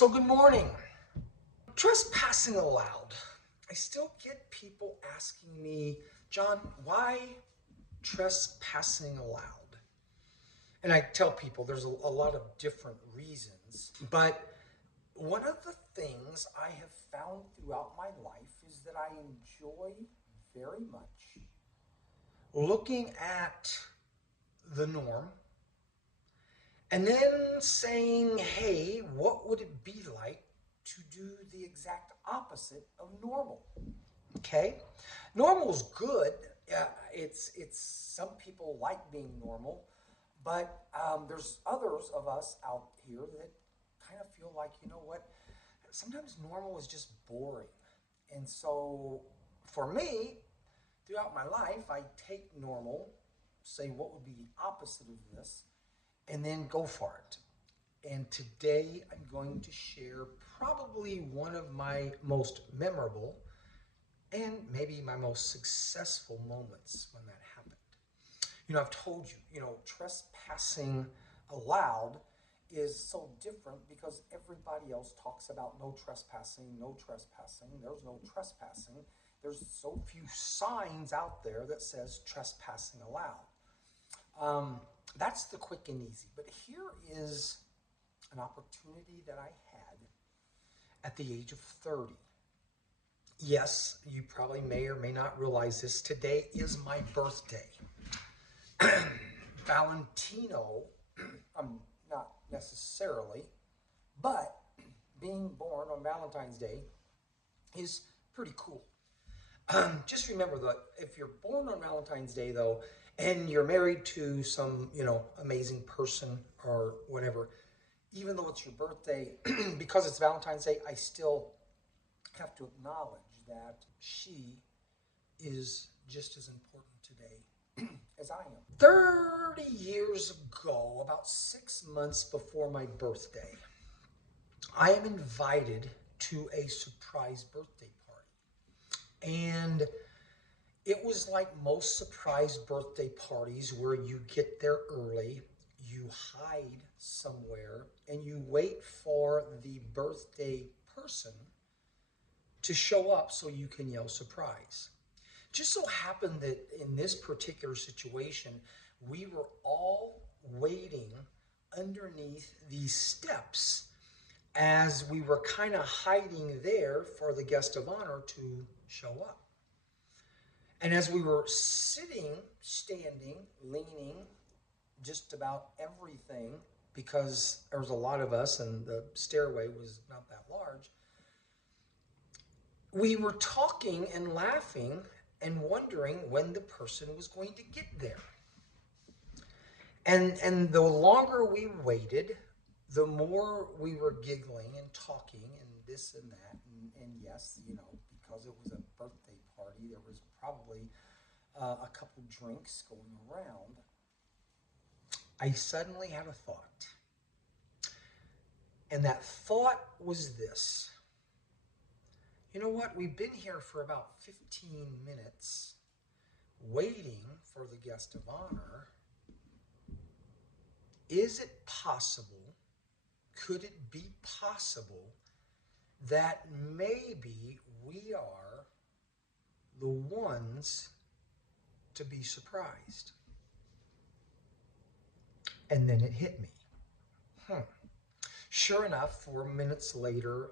So good morning. Trespassing allowed. I still get people asking me, John, why trespassing allowed? And I tell people there's a lot of different reasons, but one of the things I have found throughout my life is that I enjoy very much looking at the norm and then saying, hey, what would it be like to do the exact opposite of normal? Okay, normal is good. It's some people like being normal, but there's others of us out here that kind of feel like, you know what, sometimes normal is just boring. And so for me, throughout my life, I take normal, say what would be the opposite of this, and then go for it. And today I'm going to share probably one of my most memorable and maybe my most successful moments when that happened. I've told you, trespassing allowed is so different because everybody else talks about no trespassing, no trespassing. There's no trespassing. There's so few signs out there that says trespassing allowed. That's the quick and easy. But here is an opportunity that I had at the age of 30. Yes, you probably may or may not realize this. Today is my birthday. Valentino, not necessarily, but being born on Valentine's Day is pretty cool. Just remember that if you're born on Valentine's Day, though, and you're married to some, amazing person or whatever, even though it's your birthday, because it's Valentine's Day, I still have to acknowledge that she is just as important today as I am. 30 years ago, about 6 months before my birthday, I am invited to a surprise birthday party. And it was like most surprise birthday parties where you get there early, you hide somewhere, and you wait for the birthday person to show up so you can yell surprise. Just so happened that in this particular situation, we were all waiting underneath these steps as we were kind of hiding there for the guest of honor to show up. And as we were sitting, standing, leaning, just about everything, because there was a lot of us and the stairway was not that large, we were talking and laughing and wondering when the person was going to get there. And the longer we waited, the more we were giggling and talking and this and that. And yes, because it was a birthday party, there was probably a couple drinks going around. I suddenly had a thought. And that thought was this. You know what? We've been here for about 15 minutes waiting for the guest of honor. Is it possible, could it be possible that maybe we are the ones to be surprised? And then it hit me. Sure enough, 4 minutes later,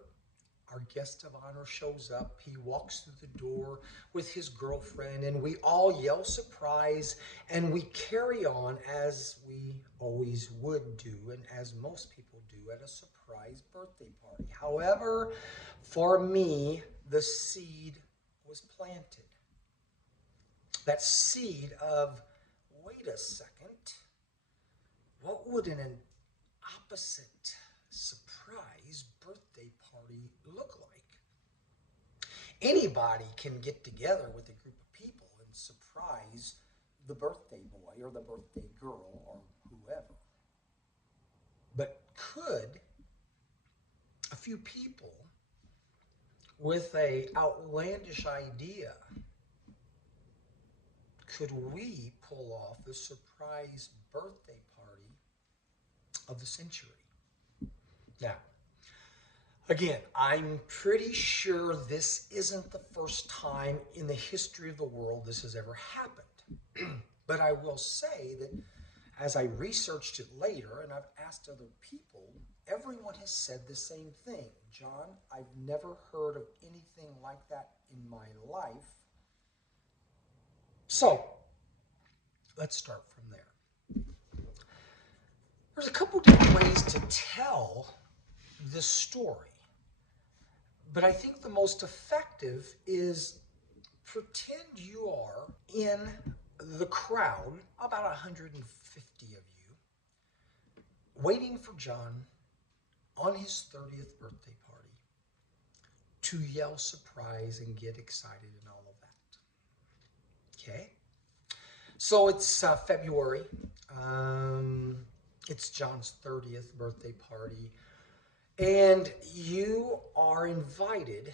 our guest of honor shows up. He walks through the door with his girlfriend, and we all yell surprise, and we carry on as we always would do, and as most people do at a surprise birthday party. However, for me, the seed was planted. That seed of, wait a second, what would an opposite surprise birthday party look like? Anybody can get together with a group of people and surprise the birthday boy or the birthday girl or whoever. But could a few people with an outlandish idea, could we pull off the surprise birthday party of the century? Now, Again, I'm pretty sure this isn't the first time in the history of the world this has ever happened. But I will say that as I researched it later and I've asked other people, everyone has said the same thing. John, I've never heard of anything like that in my life. So let's start from there. There's a couple different ways to tell this story, but I think the most effective is pretend you are in the crowd, about 150 of you, waiting for John on his 30th birthday party to yell surprise and get excited and all of that. Okay? So it's February. It's John's 30th birthday party. And you are invited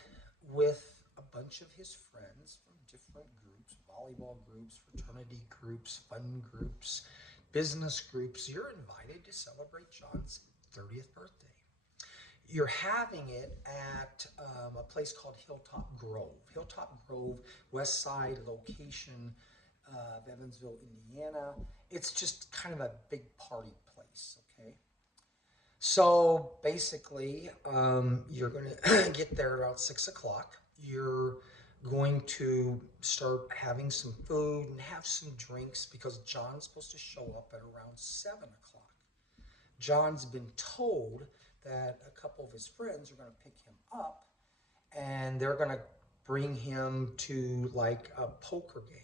with a bunch of his friends from different groups, volleyball groups, fraternity groups, fun groups, business groups. You're invited to celebrate John's 30th birthday. You're having it at a place called Hilltop Grove. Hilltop Grove, west side location of Evansville, Indiana. It's just kind of a big party place, okay? So basically, you're going to get there about 6 o'clock. You're going to start having some food and have some drinks because John's supposed to show up at around 7 o'clock. John's been told that a couple of his friends are going to pick him up and they're going to bring him to like a poker game.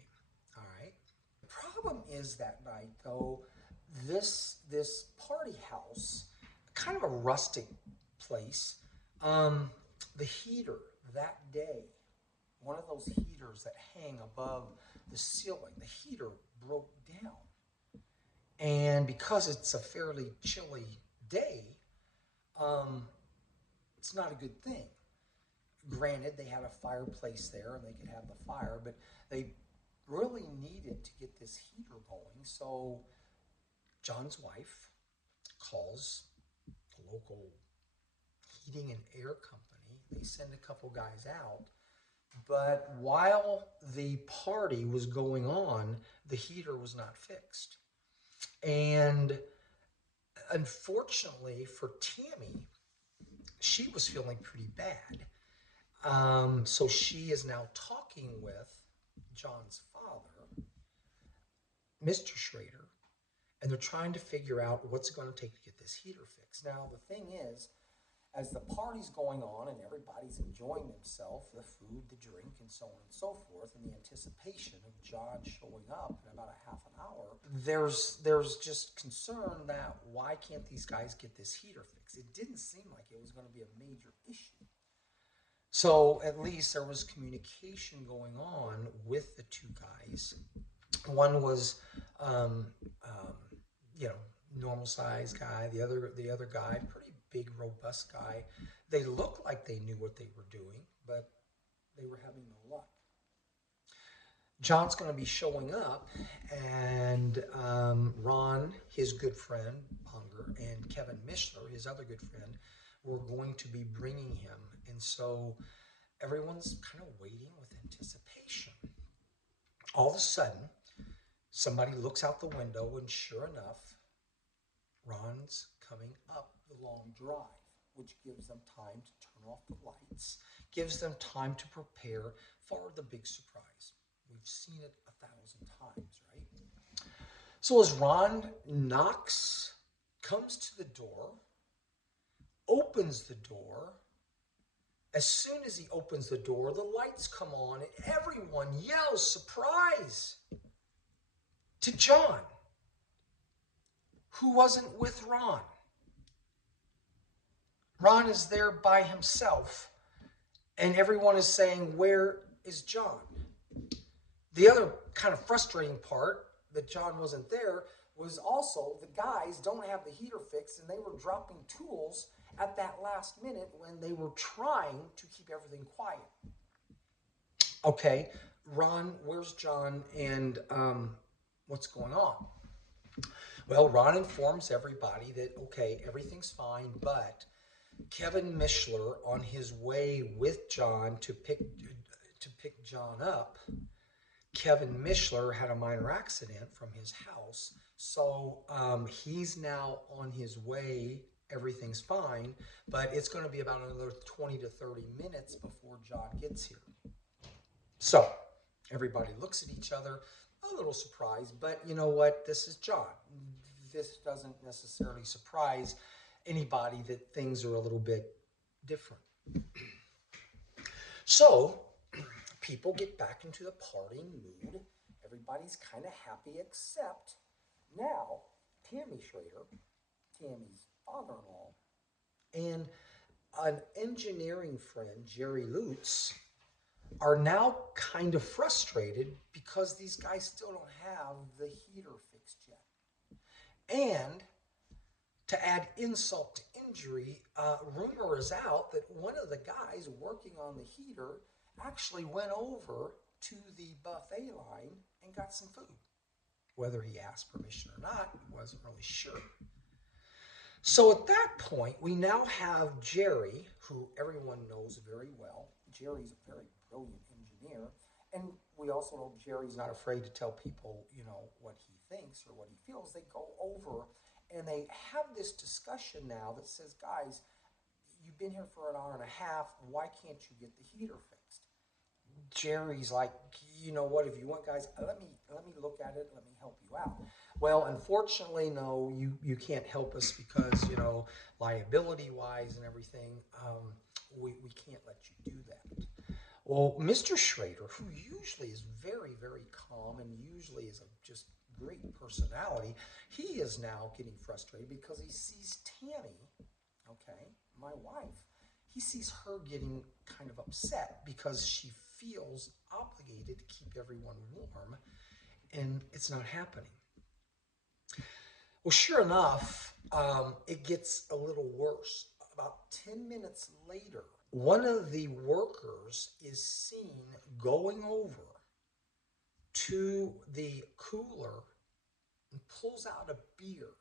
All right. The problem is that night, though, this party house, kind of a rustic place, the heater that day, one of those heaters that hang above the ceiling, the heater broke down. And because it's a fairly chilly day, it's not a good thing. Granted, they had a fireplace there and they could have the fire, but they really needed to get this heater going. So John's wife calls the local heating and air company. They send a couple guys out. But while the party was going on, the heater was not fixed. And unfortunately for Tammy, she was feeling pretty bad. So she is now talking with John's father, Mr. Schrader, and they're trying to figure out what's it going to take to get this heater fixed. Now, the thing is, as the party's going on and everybody's enjoying themselves, the food, the drink, and so on and so forth, and the anticipation of John showing up in about a half an hour, there's just concern that why can't these guys get this heater fixed? It didn't seem like it was going to be a major issue. So at least there was communication going on with the two guys. One was, normal size guy. The other guy, pretty big, robust guy. They looked like they knew what they were doing, but they were having no luck. John's going to be showing up, and Ron, his good friend, Bunger, and Kevin Mishler, his other good friend, were going to be bringing him. And so everyone's kind of waiting with anticipation. All of a sudden, somebody looks out the window, and sure enough, Ron's coming up the long drive, which gives them time to turn off the lights, gives them time to prepare for the big surprise. We've seen it 1,000 times, right? So as Ron comes to the door, opens the door, as soon as he opens the door, the lights come on and everyone yells surprise to John, who wasn't with Ron. Ron is there by himself, and everyone is saying, "Where is John?" The other kind of frustrating part that John wasn't there was also the guys don't have the heater fixed, and they were dropping tools at that last minute when they were trying to keep everything quiet. Okay, Ron, where's John, and what's going on? Well, Ron informs everybody that, okay, everything's fine, but Kevin Mishler, on his way with John to pick John up, Kevin Mishler had a minor accident from his house. So he's now on his way. Everything's fine, but it's going to be about another 20 to 30 minutes before John gets here. So everybody looks at each other, a little surprised, but you know what? This is John. This doesn't necessarily surprise anybody that things are a little bit different. So people get back into the partying mood. Everybody's kind of happy, except now Tammy Schrader, Tammy's father-in-law, and an engineering friend, Jerry Lutz, are now kind of frustrated because these guys still don't have the heater fixed yet. And to add insult to injury, rumor is out that one of the guys working on the heater actually went over to the buffet line and got some food. Whether he asked permission or not, wasn't really sure. So at that point, we now have Jerry, who everyone knows very well. Jerry's a very brilliant engineer. And we also know Jerry's not afraid to tell people, what he thinks or what he feels. They go over and they have this discussion now that says, guys, you've been here for an hour and a half. Why can't you get the heater fixed? Jerry's like, you know what, if you want, guys, let me look at it. Let me help you out. Well, unfortunately, no, you can't help us because, liability-wise and everything, we can't let you do that. Well, Mr. Schrader, who usually is very, very calm and usually is a just great personality, he is now getting frustrated because he sees Tammy, okay, my wife, he sees her getting kind of upset because she feels obligated to keep everyone warm, and it's not happening. Well, sure enough, it gets a little worse. About 10 minutes later, one of the workers is seen going over to the cooler and pulls out a beer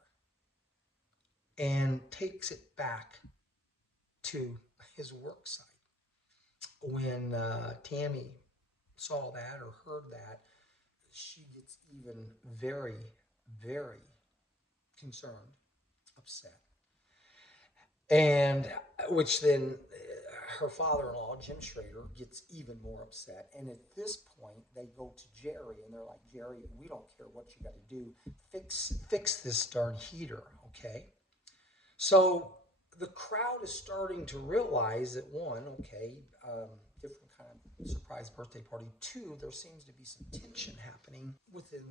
and takes it back to his work site. When Tammy saw that or heard that, she gets even very, very concerned, upset. And which then her father-in-law, Jim Schrader, gets even more upset. And at this point, they go to Jerry and they're like, Jerry, we don't care what you got to do. Fix this darn heater, okay? So the crowd is starting to realize that one, okay, different kind of surprise birthday party. Two, there seems to be some tension happening within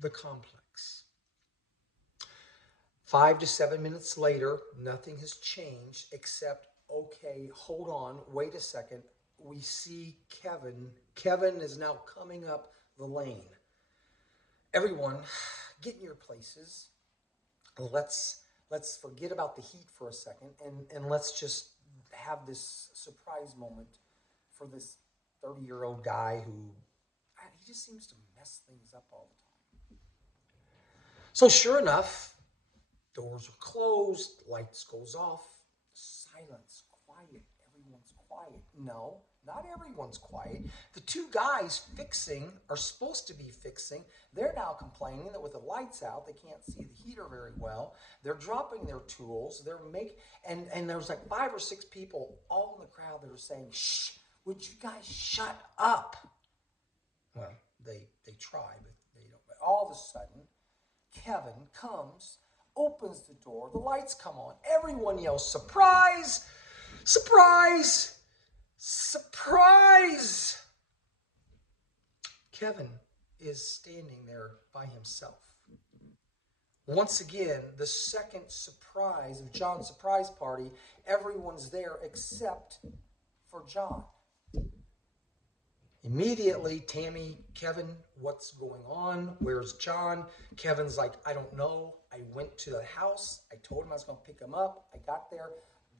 the complex. 5 to 7 minutes later, nothing has changed except, okay, hold on, wait a second. We see Kevin. Kevin is now coming up the lane. Everyone, get in your places. Let's forget about the heat for a second and let's just have this surprise moment for this 30-year-old guy who he just seems to mess things up all the time. So sure enough, doors are closed, lights goes off, silence, quiet, everyone's quiet. No, not everyone's quiet. The two guys fixing are supposed to be fixing. They're now complaining that with the lights out, they can't see the heater very well. They're dropping their tools. And there's like 5 or 6 people all in the crowd that are saying, shh, would you guys shut up? Well, they try, but they don't. But all of a sudden, Kevin comes, opens the door, the lights come on, everyone yells, surprise, surprise, surprise. Kevin is standing there by himself. Once again, the second surprise of John's surprise party, everyone's there except for John. Immediately, Tammy, Kevin, what's going on? Where's John? Kevin's like, I don't know. I went to the house. I told him I was going to pick him up. I got there.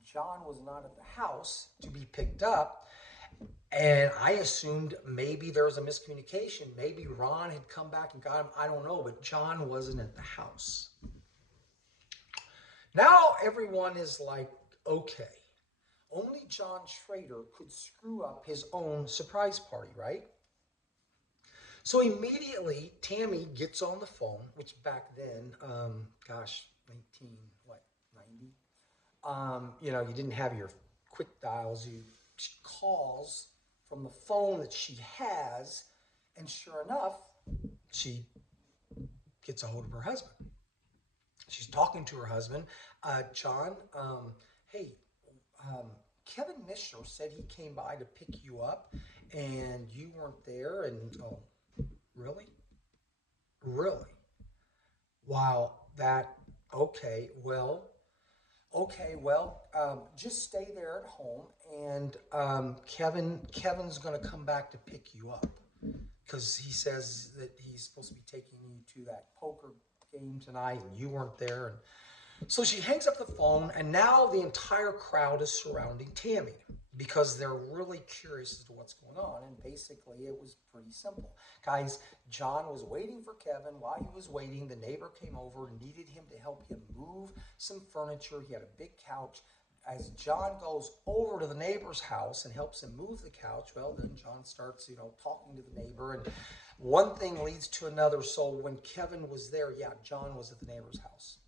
John was not at the house to be picked up. And I assumed maybe there was a miscommunication. Maybe Ron had come back and got him. I don't know. But John wasn't at the house. Now everyone is like, okay, only John Schrader could screw up his own surprise party, right? So immediately Tammy gets on the phone, which back then, 19, what, 90? You didn't have your quick dials. She calls from the phone that she has, and sure enough, she gets a hold of her husband. She's talking to her husband, John. Hey, um, Kevin Mishler said he came by to pick you up, and you weren't there. And oh, really, really? Wow, that okay. Just stay there at home, and Kevin's going to come back to pick you up because he says that he's supposed to be taking you to that poker game tonight, and you weren't there. And so she hangs up the phone, and now the entire crowd is surrounding Tammy because they're really curious as to what's going on. And basically, it was pretty simple. Guys, John was waiting for Kevin. While he was waiting, the neighbor came over and needed him to help him move some furniture. He had a big couch. As John goes over to the neighbor's house and helps him move the couch, well, then John starts, talking to the neighbor. And one thing leads to another. So when Kevin was there, yeah, John was at the neighbor's house.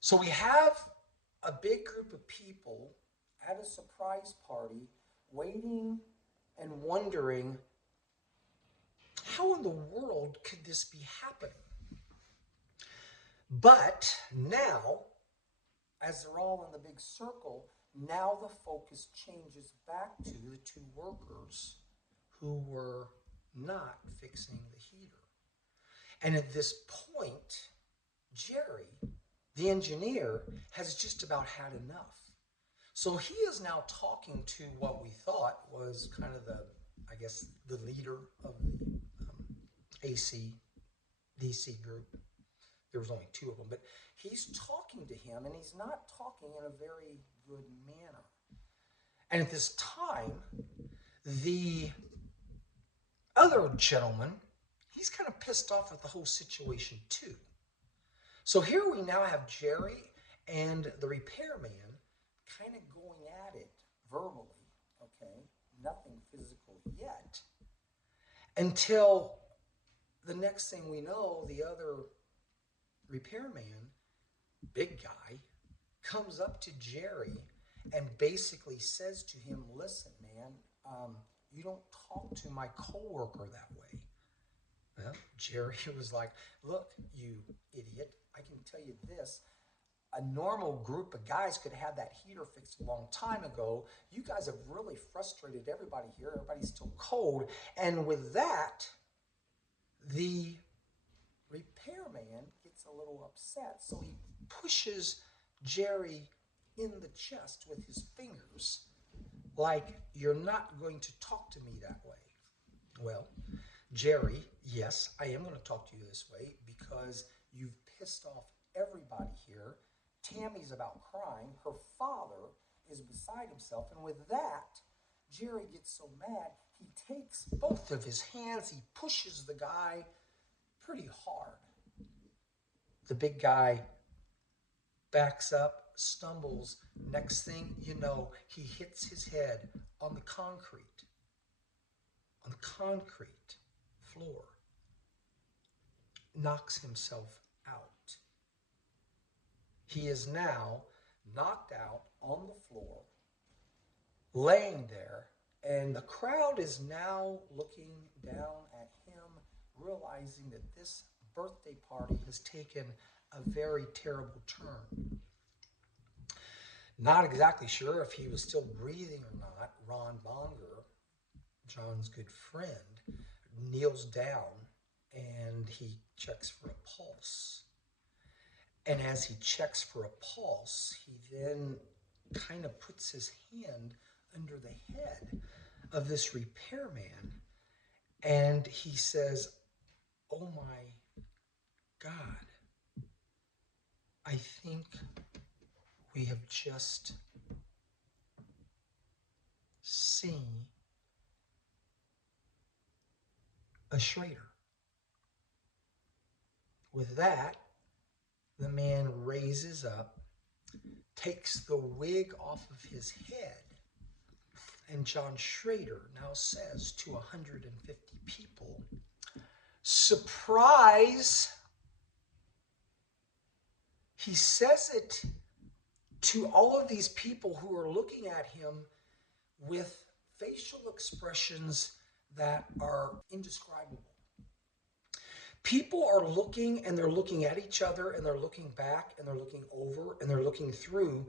So we have a big group of people at a surprise party waiting and wondering, how in the world could this be happening? But now, as they're all in the big circle, now the focus changes back to the two workers who were not fixing the heater. And at this point, Jerry, the engineer, has just about had enough. So he is now talking to what we thought was kind of the leader of the AC DC group. There was only two of them, but he's talking to him, and he's not talking in a very good manner. And at this time, the other gentleman, he's kind of pissed off at the whole situation too. So here we now have Jerry and the repairman kind of going at it verbally, okay? Nothing physical yet. Until the next thing we know, the other repairman, big guy, comes up to Jerry and basically says to him, listen, man, you don't talk to my coworker that way. Well, Jerry was like, look, you idiot, I can tell you this. A normal group of guys could have that heater fixed a long time ago. You guys have really frustrated everybody here. Everybody's still cold. And with that, the repairman gets a little upset. So he pushes Jerry in the chest with his fingers, like, you're not going to talk to me that way. Well, Jerry, yes, I am going to talk to you this way because you've pissed off everybody here. Tammy's about crying. Her father is beside himself. And with that, Jerry gets so mad, he takes both of his hands, he pushes the guy pretty hard. The big guy backs up, stumbles. Next thing you know, he hits his head on the concrete floor, knocks himself out. He is now knocked out on the floor, laying there, and the crowd is now looking down at him, realizing that this birthday party has taken a very terrible turn. Not exactly sure if he was still breathing or not. Ron Bonger, John's good friend, kneels down and he checks for a pulse. And as he checks for a pulse, he then kind of puts his hand under the head of this repairman and he says, oh my God, I think we have just seen a Schrader. With that, The man raises up, takes the wig off of his head, and John Schrader now says to 150 people, surprise! He says it to all of these people who are looking at him with facial expressions that are indescribable. People are looking and they're looking at each other and they're looking back and they're looking over and they're looking through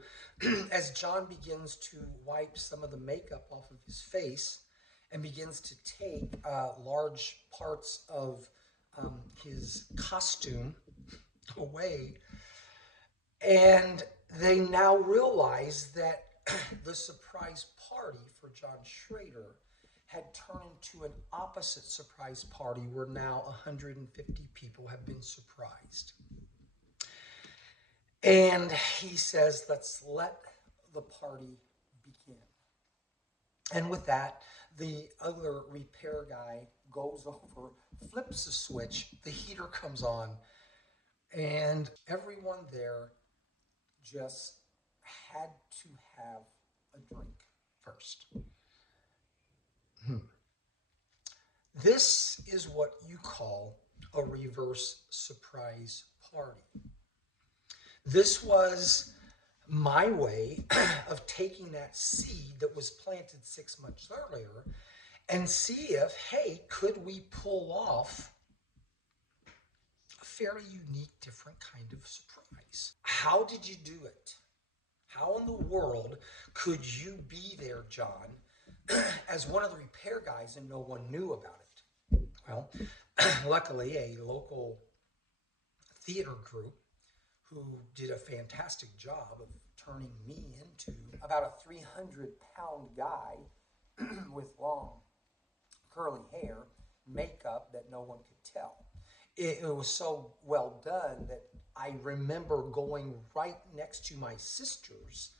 as John begins to wipe some of the makeup off of his face and begins to take large parts of his costume away. And they now realize that the surprise party for John Schrader had turned into an opposite surprise party where now 150 people have been surprised. And he says, let's let the party begin. And with that, the other repair guy goes over, flips a switch, the heater comes on, and everyone there just had to have a drink first. This is what you call a reverse surprise party. This was my way of taking that seed that was planted 6 months earlier and see if, hey, could we pull off a fairly unique, different kind of surprise? How did you do it? How in the world could you be there, John, as one of the repair guys and no one knew about it? Well, luckily, a local theater group who did a fantastic job of turning me into about a 300-pound guy with long curly hair, makeup that no one could tell. It was so well done that I remember going right next to my sisters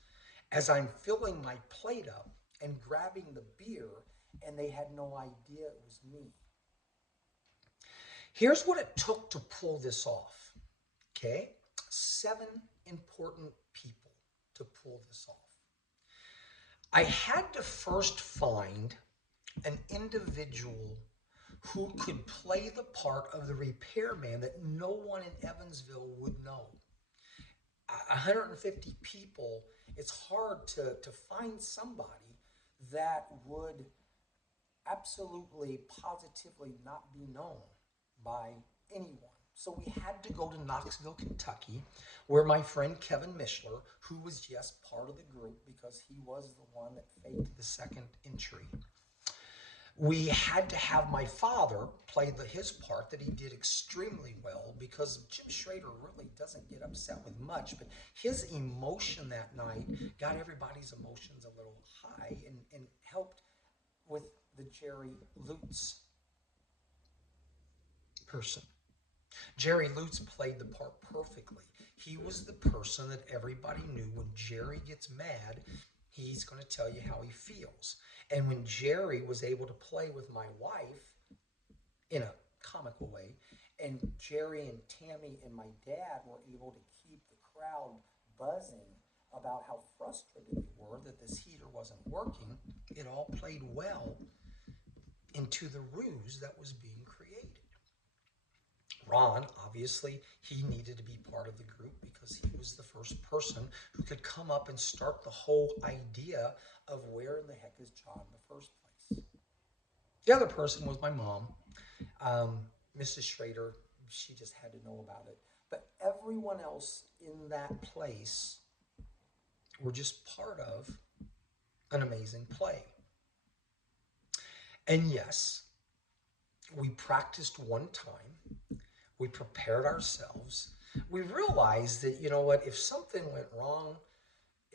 as I'm filling my plate up and grabbing the beer, and they had no idea it was me. Here's what it took to pull this off, okay? 7 important people to pull this off. I had to first find an individual who could play the part of the repairman that no one in Evansville would know. 150 people, it's hard to find somebody that would absolutely, positively not be known by anyone. So we had to go to Knoxville, Kentucky, where my friend Kevin Mishler, who was, yes, part of the group because he was the one that faked the second entry. We had to have my father play his part that he did extremely well because Jim Schrader really doesn't get upset with much, but his emotion that night got everybody's emotions a little high and helped with the Jerry Lutz person. Jerry Lutz played the part perfectly. He was the person that everybody knew when Jerry gets mad, he's going to tell you how he feels. And when Jerry was able to play with my wife in a comical way, and Jerry and Tammy and my dad were able to keep the crowd buzzing about how frustrated they were that this heater wasn't working, it all played well into the ruse that was being created. Ron, obviously, he needed to be part of the group because he was the first person who could come up and start the whole idea of where in the heck is John in the first place. The other person was my mom, Mrs. Schrader. She just had to know about it. But everyone else in that place were just part of an amazing play. And yes, we practiced one time. We prepared ourselves. We realized that, you know what, if something went wrong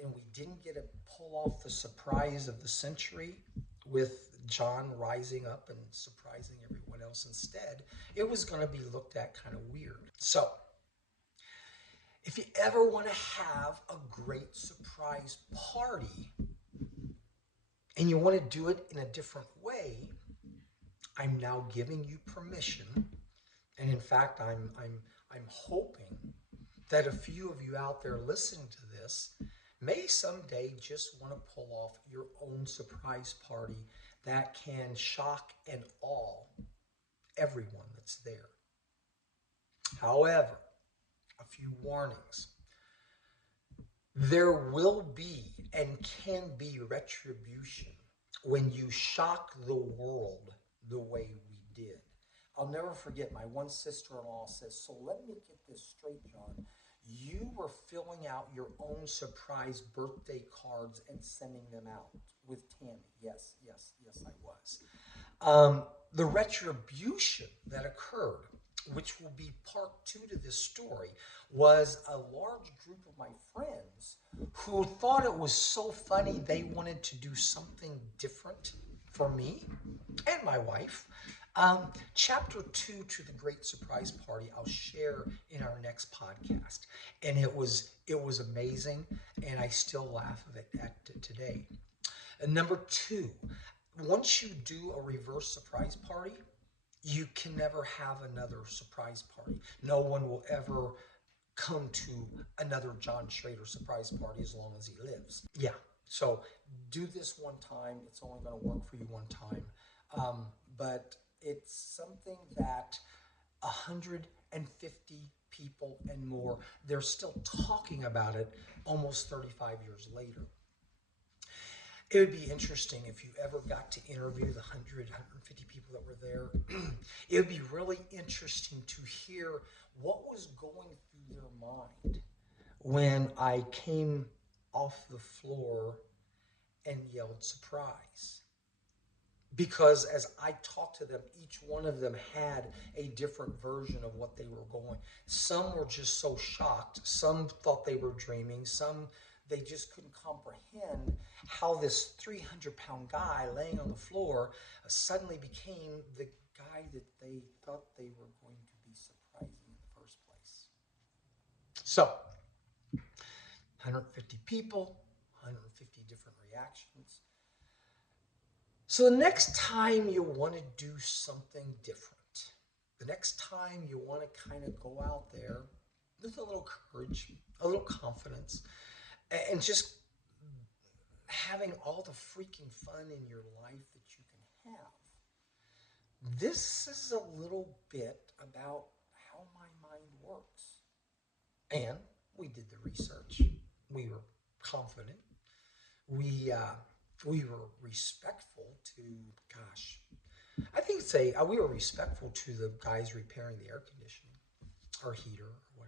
and we didn't get to pull off the surprise of the century with John rising up and surprising everyone else instead, it was going to be looked at kind of weird. So, if you ever want to have a great surprise party and you want to do it in a different way, I'm now giving you permission. And in fact, I'm hoping that a few of you out there listening to this may someday just want to pull off your own surprise party that can shock and awe everyone that's there. However, a few warnings. There will be and can be retribution when you shock the world the way we did. I'll never forget, my one sister-in-law says, so let me get this straight, John. You were filling out your own surprise birthday cards and sending them out with Tammy. Yes, yes, yes, I was. The retribution that occurred, which will be part two to this story, was a large group of my friends who thought it was so funny they wanted to do something different for me and my wife. Chapter two to the Great Surprise Party, I'll share in our next podcast, and it was amazing, and I still laugh at it today. And number two, once you do a reverse surprise party, you can never have another surprise party. No one will ever come to another John Schrader surprise party as long as he lives. Yeah, so do this one time. It's only going to work for you one time. But it's something that 150 people and more, they're still talking about it almost 35 years later. It would be interesting if you ever got to interview the 150 people that were there. It would be really interesting to hear what was going through their mind when I came off the floor and yelled surprise. Because as I talked to them, each one of them had a different version of what they were going. Some were just so shocked. Some thought they were dreaming. Some, they just couldn't comprehend how this 300-pound guy laying on the floor suddenly became the guy that they thought they were going to be surprising in the first place. So, 150 people, 150 different reactions. So the next time you want to do something different, the next time you want to kind of go out there with a little courage, a little confidence, and just having all the freaking fun in your life that you can have. This is a little bit about how my mind works. And we did the research. We were confident. We were respectful to, gosh, I think we were respectful to the guys repairing the air conditioning or heater or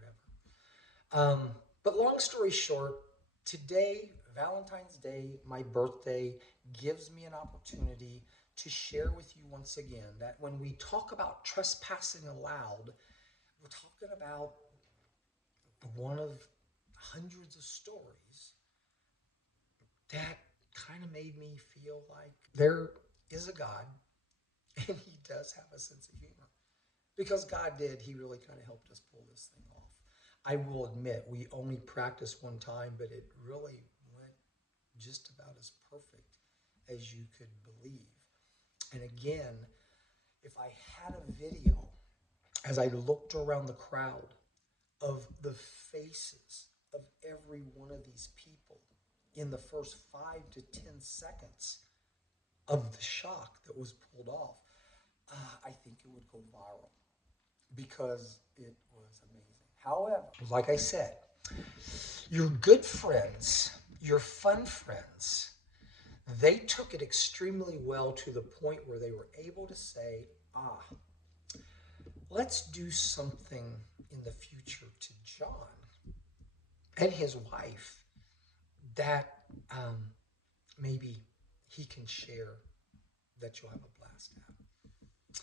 whatever. But long story short, today, Valentine's Day, my birthday, gives me an opportunity to share with you once again that when we talk about trespassing aloud, we're talking about one of hundreds of stories that kind of made me feel like there is a God and he does have a sense of humor. Because God did, he really kind of helped us pull this thing off. I will admit, we only practiced one time, but it really went just about as perfect as you could believe. And again, if I had a video, as I looked around the crowd, of the faces of every one of these people in the first 5 to 10 seconds of the shock that was pulled off, I think it would go viral because it was amazing. However, like I said, your good friends, your fun friends, they took it extremely well to the point where they were able to say, let's do something in the future to John and his wife that maybe he can share that you'll have a blast at.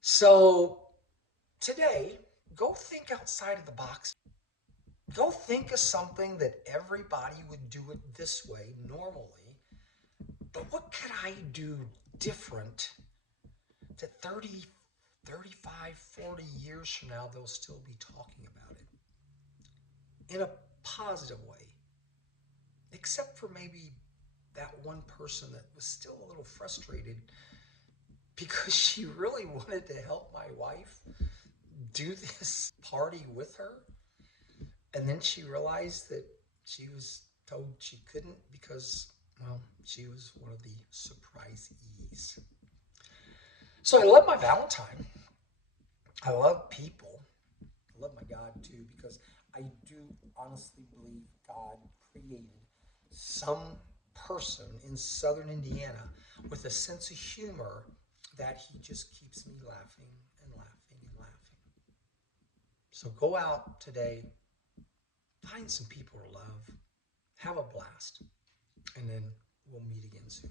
So today, go think outside of the box. Go think of something that everybody would do it this way normally, but what could I do different that 30, 35, 40 years from now, they'll still be talking about it in a positive way, except for maybe that one person that was still a little frustrated because she really wanted to help my wife do this party with her. And then she realized that she was told she couldn't because, well, she was one of the surprisees. So I love my Valentine. I love people. I love my God too because I do honestly believe God created some person in southern Indiana with a sense of humor that he just keeps me laughing and laughing and laughing. So go out today, find some people to love, have a blast, and then we'll meet again soon.